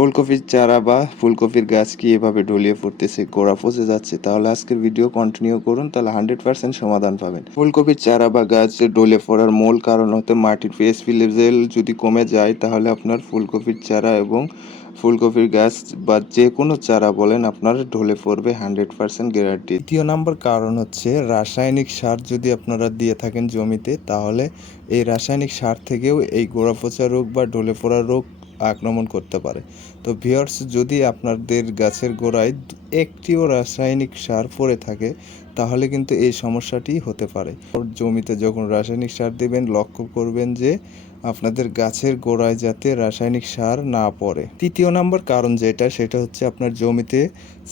ফুলকপির চারা বা ফুলকপির গাছ কি এভাবে ঢলিয়ে পড়তেছে গোড়া পচে যাচ্ছে, তাহলে আজকের ভিডিও কন্টিনিউ করুন, তাহলে হান্ড্রেড পার্সেন্ট সমাধান পাবেন। ফুলকপির চারা বা গাছ ডলে পড়ার মূল কারণ হতে মাটির পিএসপি লেভেল যদি কমে যায়, তাহলে আপনার ফুলকপির চারা এবং ফুলকপির গাছ বা যে কোনো চারা বলেন, আপনার ঢলে পড়বে হান্ড্রেড পার্সেন্ট গ্যারান্টি দ্বিতীয় নম্বর কারণ হচ্ছে রাসায়নিক সার যদি আপনারা দিয়ে থাকেন জমিতে, তাহলে এই রাসায়নিক সার থেকেও এই গোড়া পচা রোগ বা ঢলে পড়া রোগ আক্রমণ করতে পারে। তো ভিওর্স যদি আপনাদের গাছের গোড়ায় একটিও রাসায়নিক সার পড়ে থাকে তাহলে কিন্তু এই সমস্যাটি হতে পারে। জমিতে যখন রাসায়নিক সার দেবেন, লক্ষ্য করবেন যে আপনাদের গাছের গোড়ায় যাতে রাসায়নিক সার না পড়ে। তৃতীয় নাম্বার কারণ যেটা, সেটা হচ্ছে আপনার জমিতে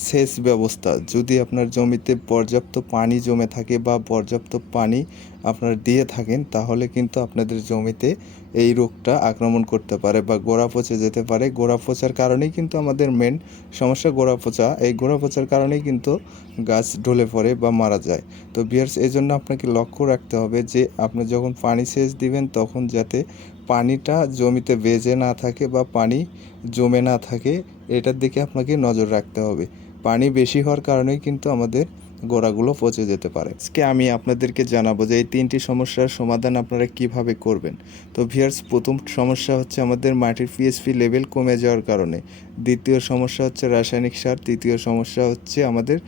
সেচ ব্যবস্থা। যদি আপনার জমিতে পর্যাপ্ত পানি জমে থাকে বা পর্যাপ্ত পানি আপনার দিয়ে থাকেন, তাহলে কিন্তু আপনাদের জমিতে এই রোগটা আক্রমণ করতে পারে বা গোড়া পচে যেতে পারে। গোড়া পচার কারণেই কিন্তু আমাদের মেন সমস্যা গোড়া পচা। এই গোড়া পচার কারণেই কিন্তু গাছ ঢলে পড়ে বা মারা যায়। তো বিয়ার্স এই জন্য আপনাকে লক্ষ্য রাখতে হবে যে, আপনি যখন পানি সেচ দিবেন, তখন যাতে পানিটা জমিতে বেজে না থাকে বা পানি জমে না থাকে, এটার দিকে আপনাকে নজর রাখতে হবে। পানি বেশি হওয়ার কারণেই কিন্তু আমাদের গোড়াগুলো পচে যেতে পারে। আজকে আমি আপনাদেরকে জানাব যে, এই তিনটি সমস্যার সমাধান আপনারা কীভাবে করবেন। তো ভিয়ার্স প্রথম সমস্যা হচ্ছে আমাদের মাটির পিএসপি লেভেল কমে যাওয়ার কারণে। দ্বিতীয় সমস্যা হচ্ছে রাসায়নিক সার। তৃতীয় সমস্যা হচ্ছে আমাদের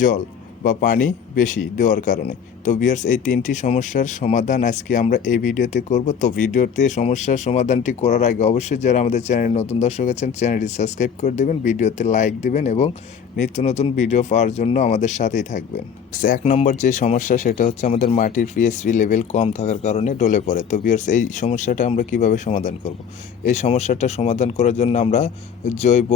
জল। বা পানি বেশি দেওয়ার কারণে। তো বিয়ার্স এই তিনটি সমস্যার সমাধান আজকে আমরা এই ভিডিওতে করব। তো ভিডিওতে সমস্যার সমাধানটি করার আগে অবশ্যই যারা আমাদের চ্যানেলে নতুন দর্শক আছেন, চ্যানেলটি সাবস্ক্রাইব করে দেবেন, ভিডিওতে লাইক দেবেন এবং নিত্য নতুন ভিডিও পাওয়ার জন্য আমাদের সাথেই থাকবেন। এক নম্বর যে সমস্যা, সেটা হচ্ছে আমাদের মাটির পিএসপি লেভেল কম থাকার কারণে ডলে পড়ে। তো বিয়ার্স এই সমস্যাটা আমরা কীভাবে সমাধান করব? এই সমস্যাটা সমাধান করার জন্য আমরা জৈব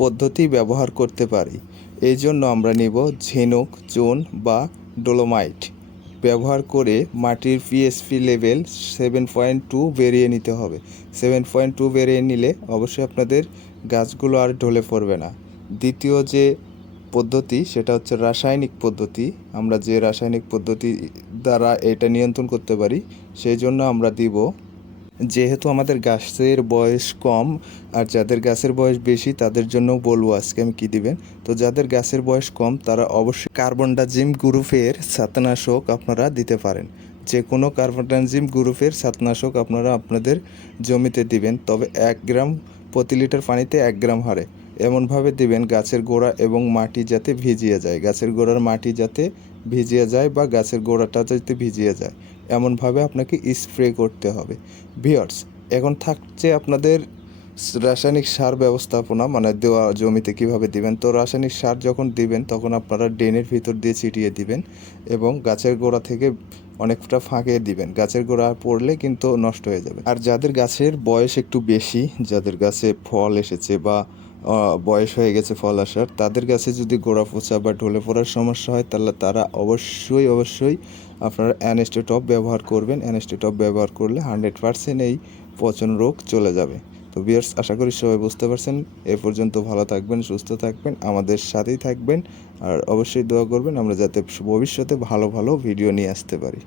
পদ্ধতি ব্যবহার করতে পারি। এই জন্য আমরা নিব ঝিনুক, চুন বা ডোলোমাইট। ব্যবহার করে মাটির PSP level seven point two বেরিয়ে নিতে হবে। সেভেন পয়েন্ট টু বেরিয়ে নিলে অবশ্যই আপনাদের গাছগুলো আর ঢলে পড়বে না। দ্বিতীয় যে পদ্ধতি, সেটা হচ্ছে রাসায়নিক পদ্ধতি। আমরা যে রাসায়নিক পদ্ধতি দ্বারা এটা নিয়ন্ত্রণ করতে পারি, সেই জন্য আমরা দিব যেহেতু আমাদের গাছের বয়স কম, আর যাদের গাছের বয়স বেশি, তাদের জন্য বলব আজকে আমি কী দিবেন? তো যাদের গাছের বয়স কম, তারা অবশ্যই কার্বনডাজিম গ্রুপের ছাতনাশক আপনারা দিতে পারেন। যে কোনো কার্বনডাজিম গ্রুপের ছাতনাশক আপনারা আপনাদের জমিতে দিবেন। তবে এক গ্রাম প্রতি লিটার পানিতে এক গ্রাম হারে। এমনভাবে দিবেন গাছের গোড়া এবং মাটি যাতে ভিজিয়ে যায়। গাছের গোড়ার মাটি যাতে ভিজিয়ে যায় বা গাছের গোড়াটা যাতে ভিজিয়ে যায়, এমনভাবে আপনাকে স্প্রে করতে হবে। ভিওর্স, এখন থাকছে আপনাদের রাসায়নিক সার ব্যবস্থাপনা মানে দেওয়া জমিতে কীভাবে দিবেন। তো রাসায়নিক সার যখন দিবেন, তখন আপনারা ড্রেনের ভিতর দিয়ে ছিটিয়ে দিবেন এবং গাছের গোড়া থেকে অনেকটা ফাঁকে দিবেন। গাছের গোড়া পড়লে কিন্তু নষ্ট হয়ে যাবে। আর যাদের গাছের বয়স একটু বেশি, যাদের গাছে ফল এসেছে বা বয়স হয়ে গেছে ফল আসার, তাদের কাছে যদি গোড়া পচা বা ঢলে পড়ার সমস্যা হয়, তাহলে তারা অবশ্যই অবশ্যই আপনারা অ্যানেস্টোটপ ব্যবহার করবেন। অ্যানেস্টোটপ ব্যবহার করলে হান্ড্রেড পারসেন্ট এই পচন রোগ চলে যাবে। তো বিয়ার্স আশা করি সবাই বুঝতে পারছেন। এ পর্যন্ত ভালো থাকবেন, সুস্থ থাকবেন, আমাদের সাথেই থাকবেন। আর অবশ্যই দোয়া করবেন, আমরা যাতে ভবিষ্যতে ভালো ভালো ভিডিও নিয়ে আসতে পারি।